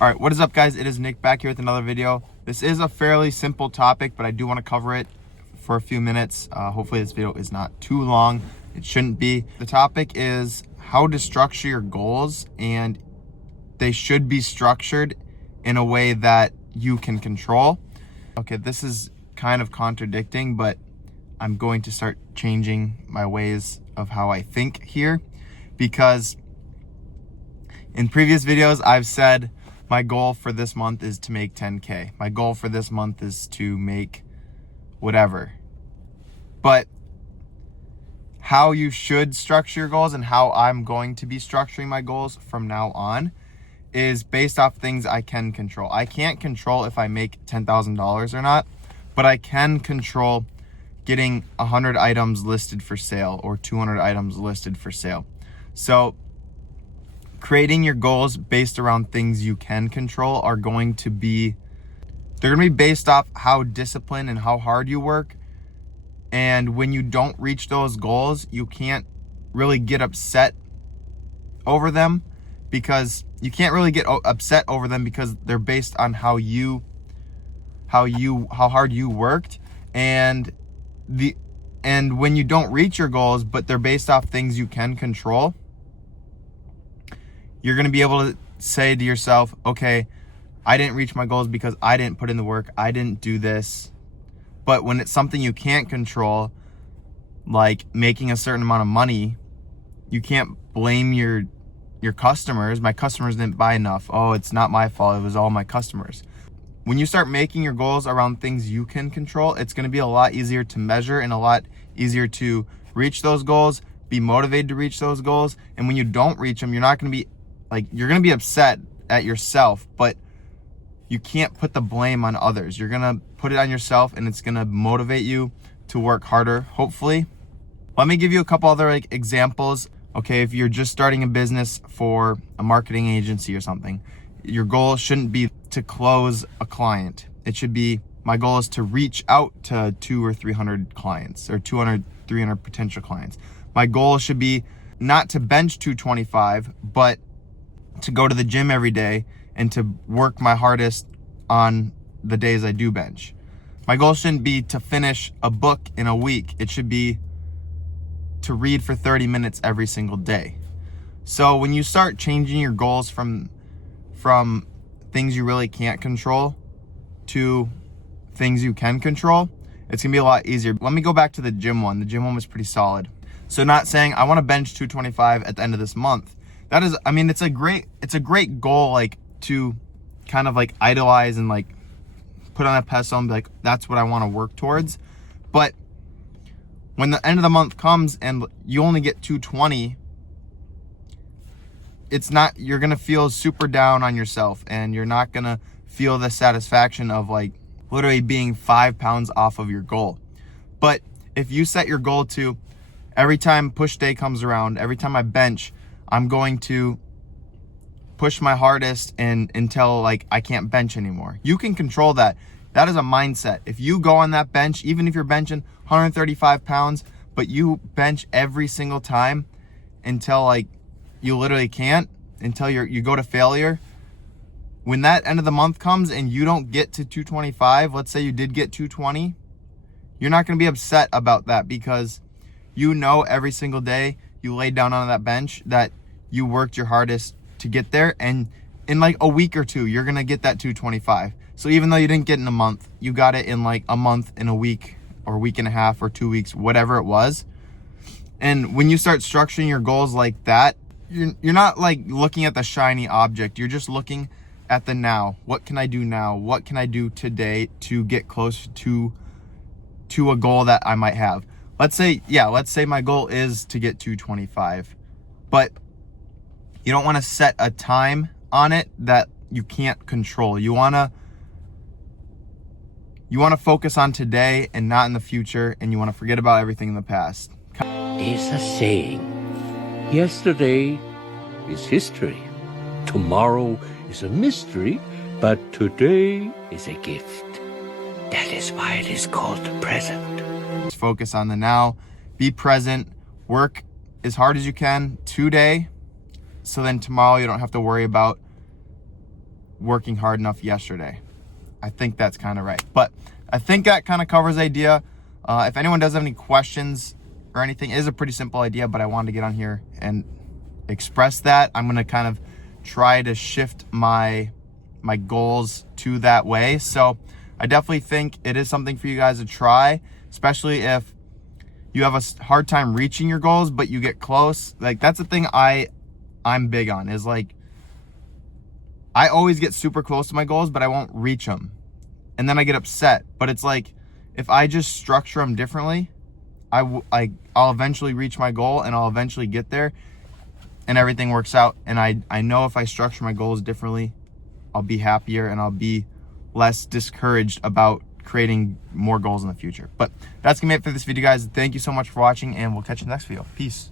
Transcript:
All right, what is up, guys? It is Nick back here with another video. This is a fairly simple topic, but I do want to cover it for a few minutes. Hopefully this video is not too long. It shouldn't be. The topic is how to structure your goals, and they should be structured in a way that you can control. Okay, this is kind of contradicting, but I'm going to start changing my ways of how I think here, because in previous videos I've said my goal for this month is to make 10K. My goal for this month is to make whatever. But how you should structure your goals and how I'm going to be structuring my goals from now on is based off things I can control. I can't control if I make $10,000 or not, but I can control getting 100 items listed for sale or 200 items listed for sale. So creating your goals based around things you can control are going to be, they're going to be based off how disciplined and how hard you work. And when you don't reach those goals, you can't really get upset over them, because you can't really get upset over them because they're based on how hard you worked. And when you don't reach your goals, but they're based off things you can control, you're going to be able to say to yourself, okay, I didn't reach my goals because I didn't put in the work. I didn't do this. But when it's something you can't control, like making a certain amount of money, you can't blame your customers. My customers didn't buy enough. Oh, it's not my fault. It was all my customers. When you start making your goals around things you can control, it's going to be a lot easier to measure and a lot easier to reach those goals, be motivated to reach those goals. And when you don't reach them, you're not going to be you're going to be upset at yourself, but you can't put the blame on others. You're going to put it on yourself, and it's going to motivate you to work harder, hopefully. Let me give you a couple other examples. Okay, if you're just starting a business for a marketing agency or something, your goal shouldn't be to close a client. It should be, my goal is to reach out to 200 or 300 clients, or 200, 300 potential clients. My goal should be not to bench 225, but to go to the gym every day and to work my hardest on the days I do bench. My goal shouldn't be to finish a book in a week. It should be to read for 30 minutes every single day. So when you start changing your goals from things you really can't control to things you can control, it's gonna be a lot easier. Let me go back to the gym one. The gym one was pretty solid. So not saying I want to bench 225 at the end of this month. That is, I mean, it's a great goal, to kind of idolize and put on a pedestal and be like, that's what I want to work towards. But when the end of the month comes and you only get 220, you're going to feel super down on yourself, and you're not going to feel the satisfaction of literally being 5 pounds off of your goal. But if you set your goal to, every time push day comes around, every time I bench, I'm going to push my hardest until I can't bench anymore. You can control that. That is a mindset. If you go on that bench, even if you're benching 135 pounds, but you bench every single time until you literally can't, until you go to failure, when that end of the month comes and you don't get to 225, let's say you did get 220, you're not going to be upset about that, because you know every single day you laid down on that bench that you worked your hardest to get there, and in a week or two you're gonna get that 225. So even though you didn't get in a month, you got it in a month, in a week, or a week and a half, or 2 weeks, whatever it was. And when you start structuring your goals like that, you're not looking at the shiny object. You're just looking at the now. What can I do now? What can I do today to get close to a goal that I might have? Let's say my goal is to get 225, but you don't want to set a time on it that you can't control. You want to focus on today and not in the future, and you want to forget about everything in the past. There's a saying, yesterday is history, tomorrow is a mystery, but today is a gift. That is why it is called the present. Just focus on the now, be present, work as hard as you can today, so then tomorrow you don't have to worry about working hard enough yesterday. I think that's kind of right. But I think that kind of covers the idea. If anyone does have any questions or anything, it is a pretty simple idea, but I wanted to get on here and express that. I'm going to kind of try to shift my goals to that way. So I definitely think it is something for you guys to try, especially if you have a hard time reaching your goals, but you get close. Like, that's the thing I'm big on, is like, I always get super close to my goals, but I won't reach them. And then I get upset. But it's like, if I just structure them differently, I'll eventually reach my goal, and I'll eventually get there, and everything works out. And I know if I structure my goals differently, I'll be happier and I'll be less discouraged about creating more goals in the future. But that's gonna be it for this video, guys. Thank you so much for watching, and we'll catch you in the next video. Peace.